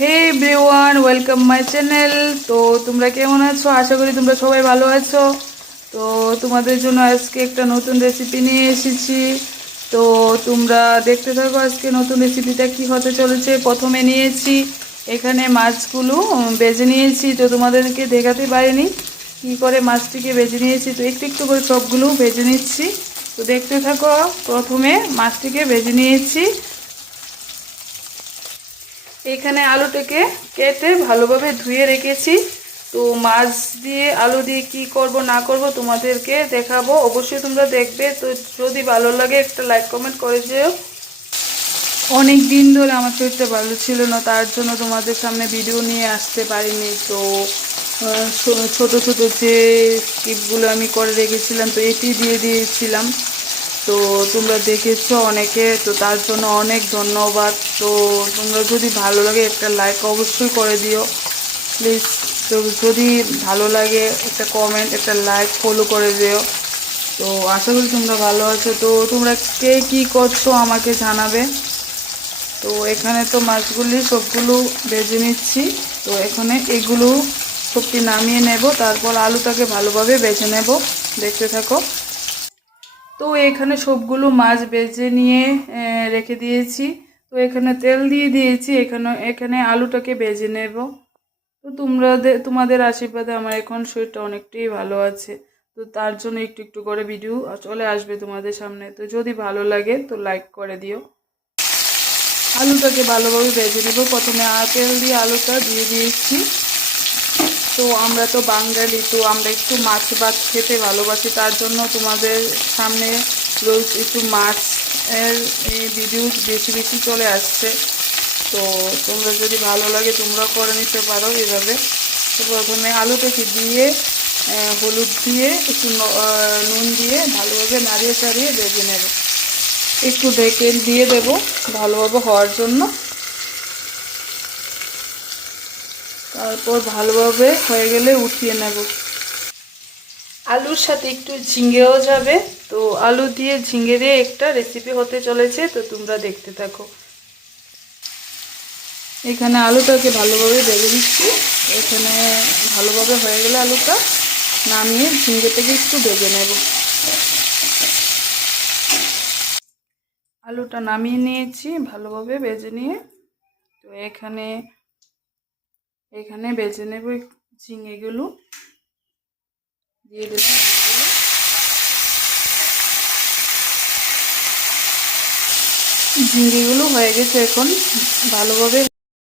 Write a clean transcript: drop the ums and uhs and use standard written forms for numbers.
Hey everyone, welcome my channel. তো তোমরা কেমন আছো? আশা করি তোমরা সবাই ভালো আছো। তো তোমাদের জন্য আজকে একটা নতুন রেসিপি নিয়ে এসেছি। তো তোমরা দেখতে থাকো আজকে নতুন রেসিপিটা কি হতে চলেছে। প্রথমে নিয়েছি এখানে মাছগুলো ভেজে নিয়েছি। তো তোমাদেরকে দেখাতে পারিনি কী করে মাছটিকে ভেজে নিয়েছি। তো একটু একটু করে সবগুলো ভেজে নিচ্ছি। তো দেখতে থাকো। প্রথমে মাছটিকে ভেজে নিয়েছি। এখানে আলুটাকে কেটে ভালোভাবে ধুয়ে রেখেছি। তো মাছ দিয়ে আলু দিয়ে কি করব না করব তোমাদেরকে দেখাবো, অবশ্যই তোমরা দেখবে। তো যদি ভালো লাগে একটা লাইক কমেন্ট করে যেও। অনেক দিন ধরে আমার শরীরটা ভালো ছিল না, তার জন্য তোমাদের সামনে ভিডিও নিয়ে আসতে পারিনি। তো ছোট ছোট যে স্কিপগুলো আমি করে রেখেছিলাম তো এটি দিয়ে দিয়েছিলাম। তো তোমরা দেখেছো অনেকে, তো তার জন্য অনেক ধন্যবাদ। তো তোমরা যদি ভালো লাগে একটা লাইক অবশ্যই করে দিও প্লিজ। তো যদি ভালো লাগে একটা কমেন্ট, একটা লাইক, ফলো করে দিও। তো আশা করি তোমরা ভালো আছো। তো তোমরা কে কী করছো আমাকে জানাবে। তো এখানে তো মাছগুলি সবগুলো ভেজে নিচ্ছি। তো এখানে এগুলো সবটি নামিয়ে নেব, তারপর আলুটাকে ভালোভাবে ভেজে নেব। দেখতে থাকো। তো এখানে সবগুলো মাছ ভেজে নিয়ে রেখে দিয়েছি। তো এখানে তেল দিয়ে দিয়েছি। এখানে আলুটাকে ভেজে নেব। তো তোমাদের আশীর্বাদে আমার এখন শরীরটা অনেকটাই ভালো আছে। তো তার জন্য একটু একটু করে ভিডিও চলে আসবে তোমাদের সামনে। তো যদি ভালো লাগে তো লাইক করে দিও। আলুটাকে ভালোভাবে ভেজে নেব। প্রথমে তেল দিয়ে আলুটা দিয়ে দিয়েছি। তো আমরা তো বাঙালি, তো আমরা একটু মাছ ভাত খেতে ভালোবাসি, তার জন্য তোমাদের সামনে রোজ একটু মাছের ভিডিও বেশি বেশি চলে আসছে। তো তোমরা যদি ভালো লাগে তোমরা করে নিতে পারো এভাবে। তো প্রথমে আলুটাকে দিয়ে হলুদ দিয়ে একটু নুন দিয়ে ভালোভাবে নাড়িয়ে চাড়িয়ে ভেজে নেব। একটু ঢেকে দিয়ে দেব ভালোভাবে হওয়ার জন্য। তারপর ভালোভাবে হয়ে গেলে উঠিয়ে নেব। আলুর সাথে একটু ঝিঙেও যাবে। তো আলু দিয়ে ঝিঙে দিয়ে একটা রেসিপি হতে চলেছে। তো তোমরা দেখতে থাকো। এখানে আলুটাকে ভালোভাবে ভেজে দিচ্ছি। এখানে ভালোভাবে হয়ে গেলে আলুটা নামিয়ে ঝিঙেটাকে একটু ভেজে নেব। আলুটা নামিয়ে নিয়েছি ভালোভাবে ভেজে নিয়ে। তো এখানে ভেজে নেব ঝিঙেগুলো দিয়ে দেব। ঝিঙেগুলো হয়ে গেছে, এখন ভালোভাবে